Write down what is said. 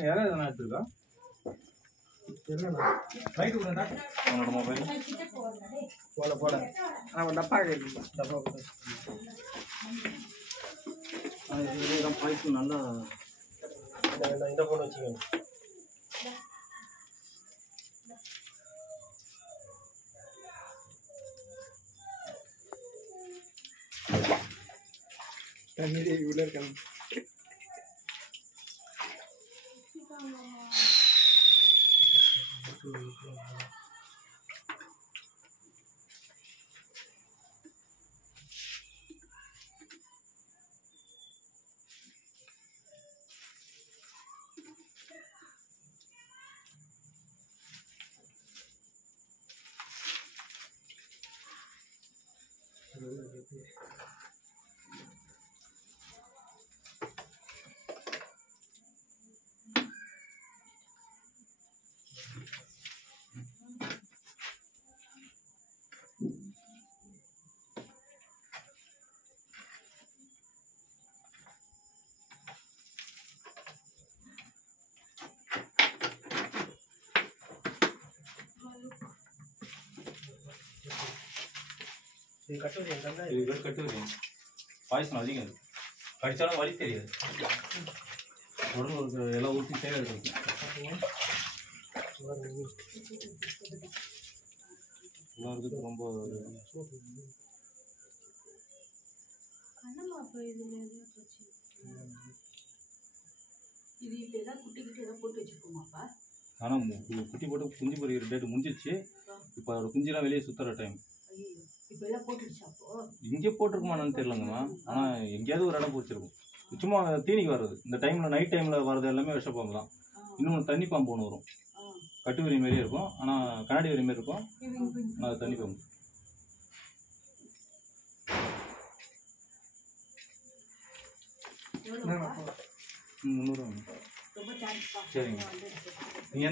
யாராவது எதனா எடுத்துருக்கா ரைட்டு விடுறா உன்னோட மொபைல் போட போட அவன் டப்பா கேட்கு டப்பா போட இதுதான் பாய்ஸ் நல்லா இந்த ஃபோன் வச்சுக்கோங்க தண்ணி உள்ள இருக்காங்க கட்டுவீங்க பாய்சன் அதிகம் இருக்கு கடிச்சாலும் வலி தெரியாது உடம்பு எல்லாம் ஊற்றி தேவை இருக்கு ரொம்ப ஆனால் குட்டி போட்டு குஞ்சு பொறிக்கிற டேட்டு முடிஞ்சிச்சு இப்போ அதோட குஞ்செல்லாம் வெளியே சுற்றுற டைம் இங்கே போட்டிருக்குமான்னு தெரியலங்கம்மா ஆனால் எங்கேயாவது ஒரு இடம் பிடிச்சிருக்கும் சும்மா தீனிக்கு வர்றது இந்த டைமில் நைட் டைமில் வர்றது எல்லாமே விஷப்பாம்பு தான் இன்னொன்று தண்ணி பாம்பு ஒன்று வரும் கட்டுவரி மாரியே இருக்கும் ஆனால் கண்ணாடி வரி மாரி இருக்கும் ஆனால் அது தண்ணி பாம்பு ₹300 சரிங்க நீங்கள்